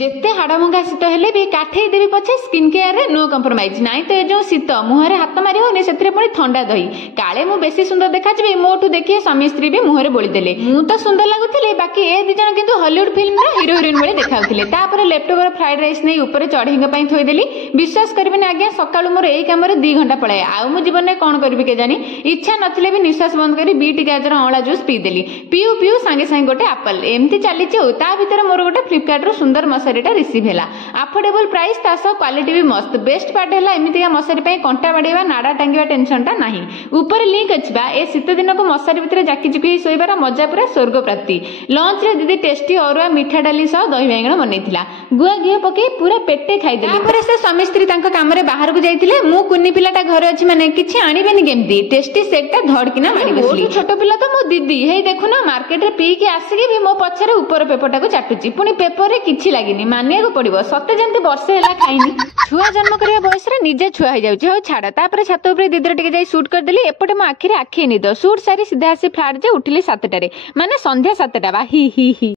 ଯେତେ ହାଡ଼ଭଙ୍ଗା ଶୀତ ହେଲେ ବି କାଠେଇ ଦେବି ପଛେ ସ୍କିନ୍ କେୟାରରେ ନୋ କମ୍ପ୍ରମାଇଜ। ନାଇଁ ତ ଏ ଯୋଉ ଶୀତ ମୁହଁରେ ହାତ ମାରି ହଉନି, ସେଥିରେ ପୁଣି ଥଣ୍ଡା ଦହି। କାଳେ ମୁଁ ବେଶୀ ସୁନ୍ଦର ଦେଖାଯିବି, ମୋଠୁ ଦେଖି ସ୍ୱାମୀ ସ୍ତ୍ରୀ ବି ମୁହଁରେ ବୋଳିଦେଲେ। ମୁଁ ତ ସୁନ୍ଦର ଲାଗୁଥିଲି, ବାକି ଏ ଦି ଜଣ କିନ୍ତୁ ହଲିଉଡ ଫିଲ୍ମର ହିରୋ ହିରୋଇନ ଭଳି ଦେଖାଉଥିଲେ। ତାପରେ ଲେଫ୍ଟଓଭର ଫ୍ରାଇଡ ରାଇସ୍ ନେଇ ଉପରେ ଚଢ଼େଇଙ୍କ ପାଇଁ ଥୋଇଦେଲି। ବିଶ୍ୱାସ କରିବେନି ଆଜ୍ଞା, ସକାଳୁ ମୋର ଏଇ କାମରେ 2 ଘଣ୍ଟା ପଳାଏ। ଆଉ ମୁଁ ଜୀବନରେ କଣ କରିବି କେଜାଣି। ଇଚ୍ଛା ନଥିଲେ ବି ନିଶ୍ୱାସ ବନ୍ଦ କରି ବିଟ୍ ଗାଜର ଅଁଳା ଜୁସ୍ ପିଇଦେଲି। ପିଉ ପିଉ ସାଙ୍ଗେ ସାଙ୍ଗେ ଗୋଟେ ଆପଲ। ଏମିତି ଚାଲିଛି ଆଉ। ତା ଭିତରେ ମୋର ଗୋଟେ ଫ୍ଲିପକାର୍ଟରୁ ସୁନ୍ଦର ମଶାରୀଟା ରିସିଭ୍ ହେଲା। ଆଫୋର୍ଡେବଲ ପ୍ରାଇସ୍, ତା ସହ କ୍ୱାଲିଟି ବି ମସ୍ତ। ବେଷ୍ଟ ପାର୍ଟ ହେଲା ଏମିତିକା ମଶାରୀ ପାଇଁ କଣ୍ଟା ବାଡେଇବା ନାଡା ଟାଙ୍ଗିବା ଟେନସନଟା ନାହିଁ। ଉପରେ ଲିଙ୍କ ଅଛି ବା। ଏ ଶୀତ ଦିନକୁ ମଶାରୀ ଭିତରେ ଜାକି ଜୁକି ହେଇ ଶୋଇବାର ମଜା ପୁରା ସ୍ୱର୍ଗ ପ୍ରାପ୍ତି। ଲଞ୍ଚରେ ଦିଦି ଟେଷ୍ଟି ଅରୁଆ ମିଠା ଡାଲି ସହ ଦହି ବାଇଗଣ ବନେଇଥିଲା। ଗୁଆ ଘିଅ ପକେଇ ପୁରା ପେଟେ ଖାଇଦେଲି। ତାପରେ ସେ ସ୍ୱାମୀ ସ୍ତ୍ରୀ ତାଙ୍କ କାମରେ ବାହାରକୁ ଯାଇଥିଲେ। ମୁଁ କୁନି ପିଲାଟା ଘରେ ଅଛି ମାନେ କିଛି ଆଣିବେନି କେମିତି। ଟେଷ୍ଟି ସେକ୍ଟା ଧଡକିନା ମାଡି ବସିଲି। ଛୋଟ ପିଲା ତ ମୋ ଦିଦି। ହେଇ ଦେଖୁନ, ମାର୍କେଟରେ ପିଇକି ଆସିକି ବି ମୋ ପଛରେ ଉପର ପେପରଟାକୁ ଚାଟୁଛି। ପୁଣି ପେପରରେ କିଛି ଲାଗିନି, ମାନିବାକୁ ପଡିବ। ସତେ ଯେମିତି ବର୍ଷେ ହେଲା ଖାଇନି। ଛୁଆ ଜନ୍ମ କରିବା ବୟସରେ ନିଜେ ଛୁଆ ହେଇଯାଉଛି। ହଉ ଛାଡ। ତାପରେ ଛାତ ଉପରେ ଦିଦିର ଟିକେ ଯାଇ ସୁଟ୍ କରିଦେଲି। ଏପଟେ ମୋ ଆଖିରେ ଆଖି ନିଦ। ସୁଟ୍ ସାରି ସିଧା ଆସି ଫ୍ଲାଟ୍ ଯେ ଉଠିଲି 7ଟାରେ, ମାନେ ସନ୍ଧ୍ୟା 7ଟା ବା। ହି ହି ହି।